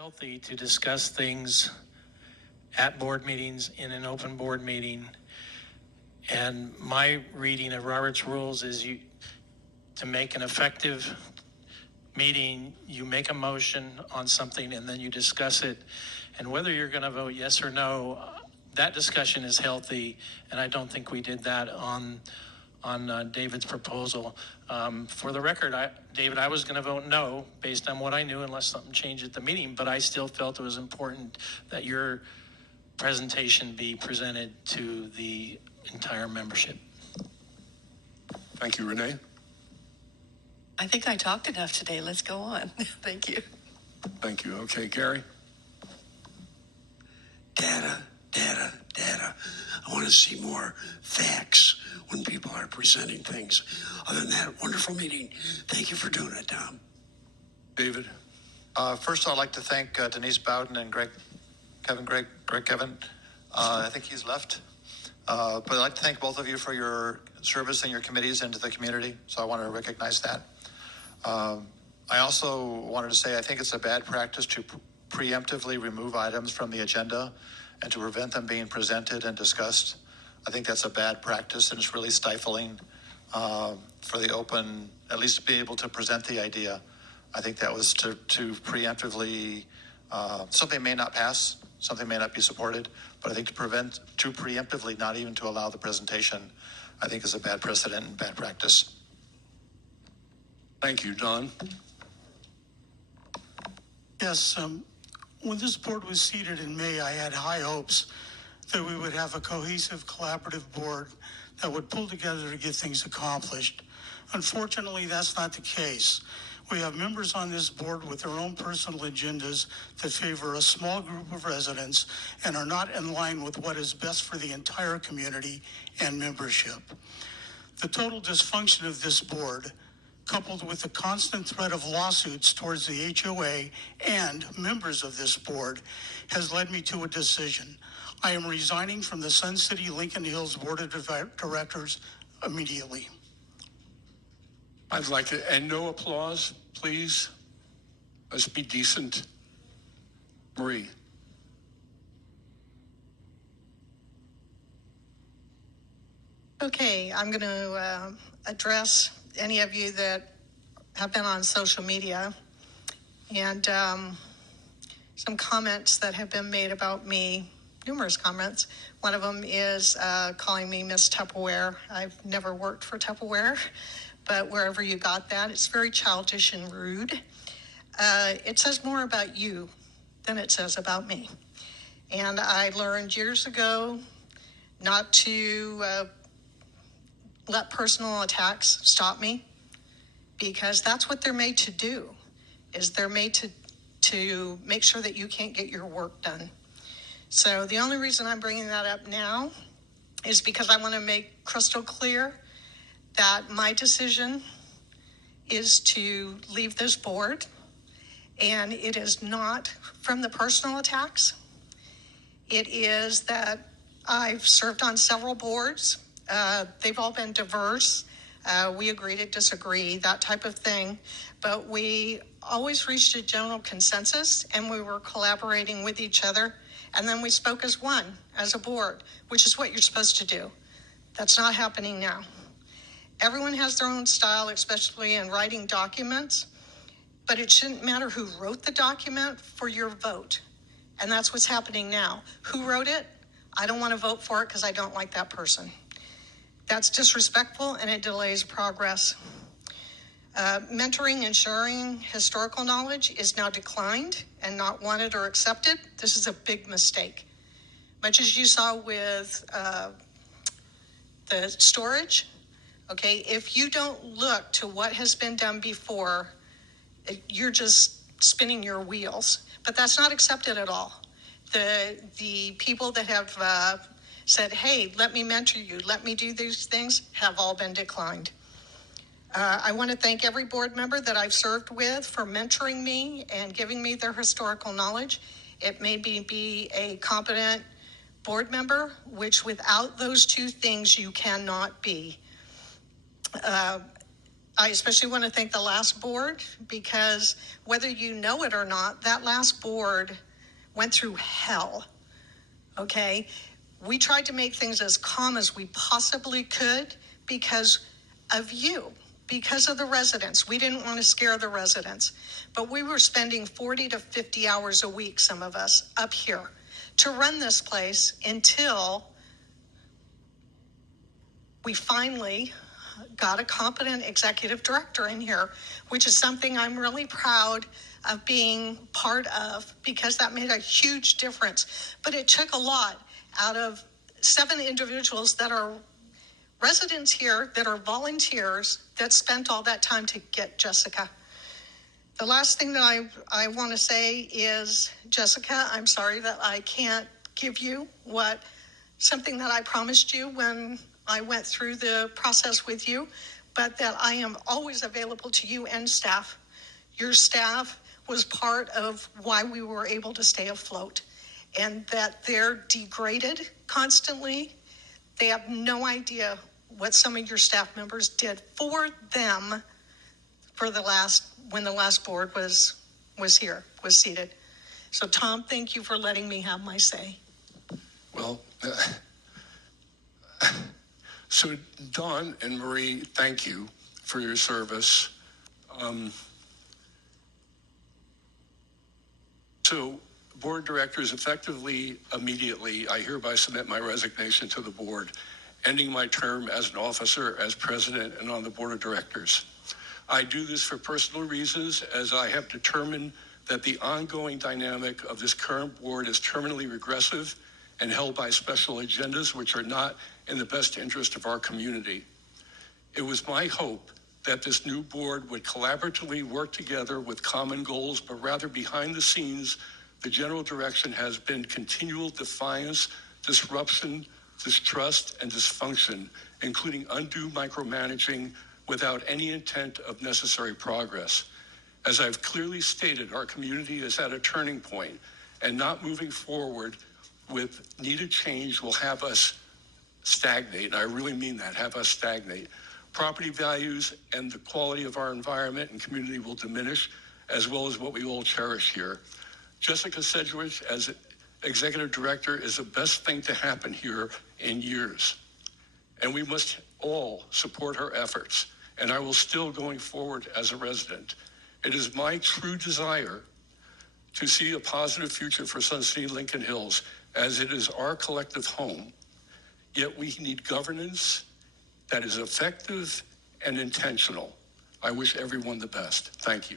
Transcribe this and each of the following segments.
healthy to discuss things at board meetings in an open board meeting. And my reading of Robert's rules is to make an effective meeting, you make a motion on something and then you discuss it. And whether you're going to vote yes or no, that discussion is healthy. And I don't think we did that on David's proposal. For the record, David, I was going to vote no based on what I knew unless something changed at the meeting, but I still felt it was important that your presentation be presented to the entire membership. Thank you, Renee. I think I talked enough today. Let's go on. Thank you. Thank you. Okay, Gary. Data. I want to see more facts when people are presenting things. Other than that, wonderful meeting. Thank you for doing it, Tom. David. First, I'd like to thank Denise Bowden and Greg Kevin. I think he's left. But I'd like to thank both of you for your service and your committees into the community. So I want to recognize that. I also wanted to say I think it's a bad practice to preemptively remove items from the agenda and to prevent them being presented and discussed. I think that's a bad practice, and it's really stifling for the open, at least to be able to present the idea. I think that was to preemptively, something may not pass, something may not be supported, but I think to preemptively not even to allow the presentation, I think is a bad precedent and bad practice. Thank you, Don. Yes, when this board was seated in May, I had high hopes that we would have a cohesive, collaborative board that would pull together to get things accomplished. Unfortunately, that's not the case. We have members on this board with their own personal agendas that favor a small group of residents and are not in line with what is best for the entire community and membership. The total dysfunction of this board, coupled with the constant threat of lawsuits towards the HOA and members of this board, has led me to a decision. I am resigning from the Sun City Lincoln Hills Board of Directors immediately. I'd like to, and no applause, please. Let's be decent. Marie. Okay, I'm going to address any of you that have been on social media and some comments that have been made about me, numerous comments. One of them is calling me Miss Tupperware. I've never worked for Tupperware, but wherever you got that, it's very childish and rude. It says more about you than it says about me. And I learned years ago not to let personal attacks stop me, because that's what they're made to do, is they're made to make sure that you can't get your work done. So the only reason I'm bringing that up now is because I want to make crystal clear that my decision is to leave this board, and it is not from the personal attacks. It is that I've served on several boards. They've all been diverse. We agree to disagree, that type of thing. But we always reached a general consensus, and we were collaborating with each other. And then we spoke as one, as a board, which is what you're supposed to do. That's not happening now. Everyone has their own style, especially in writing documents, but it shouldn't matter who wrote the document for your vote. And that's what's happening now. Who wrote it? I don't want to vote for it because I don't like that person. That's disrespectful, and it delays progress. Mentoring and sharing historical knowledge is now declined and not wanted or accepted. This is a big mistake. Much as you saw with the storage, okay, if you don't look to what has been done before, you're just spinning your wheels. But that's not accepted at all. The people that have said, hey, let me mentor you, let me do these things, have all been declined. I want to thank every board member that I've served with for mentoring me and giving me their historical knowledge. It made me be a competent board member, which without those two things you cannot be. I especially want to thank the last board, because whether you know it or not, that last board went through hell. Okay? We tried to make things as calm as we possibly could because of you, because of the residents. We didn't want to scare the residents. But we were spending 40 to 50 hours a week, some of us, up here to run this place until we finally got a competent executive director in here, which is something I'm really proud of being part of, because that made a huge difference. But it took a lot out of 7 individuals that are residents here, that are volunteers, that spent all that time to get Jessica. The last thing that I want to say is, Jessica, I'm sorry that I can't give you something that I promised you when I went through the process with you, but that I am always available to you and staff. Your staff was part of why we were able to stay afloat, and that they're degraded constantly. They have no idea what some of your staff members did for them when the last board was seated. So Tom, thank you for letting me have my say. Well, so Dawn and Marie, thank you for your service. So board directors, effectively, immediately, I hereby submit my resignation to the board, ending my term as an officer, as president, and on the board of directors. I do this for personal reasons, as I have determined that the ongoing dynamic of this current board is terminally regressive and held by special agendas which are not in the best interest of our community. It was my hope that this new board would collaboratively work together with common goals, but rather behind the scenes, the general direction has been continual defiance, disruption, distrust, and dysfunction, including undue micromanaging without any intent of necessary progress. As I've clearly stated, our community is at a turning point, and not moving forward with needed change will have us stagnate. And I really mean that, have us stagnate. Property values and the quality of our environment and community will diminish, as well as what we all cherish here. Jessica Sedgwick, as executive director, is the best thing to happen here in years. And we must all support her efforts. And I will still going forward as a resident. It is my true desire to see a positive future for Sun City Lincoln Hills, as it is our collective home. Yet we need governance that is effective and intentional. I wish everyone the best. Thank you.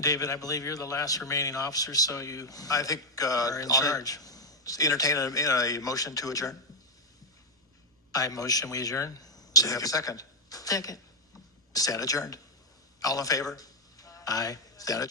David, I believe you're the last remaining officer, so you I think are in charge. Entertain a motion to adjourn. I motion we adjourn. Do we have a second? Second. Stand adjourned. All in favor? Aye. Stand adjourned.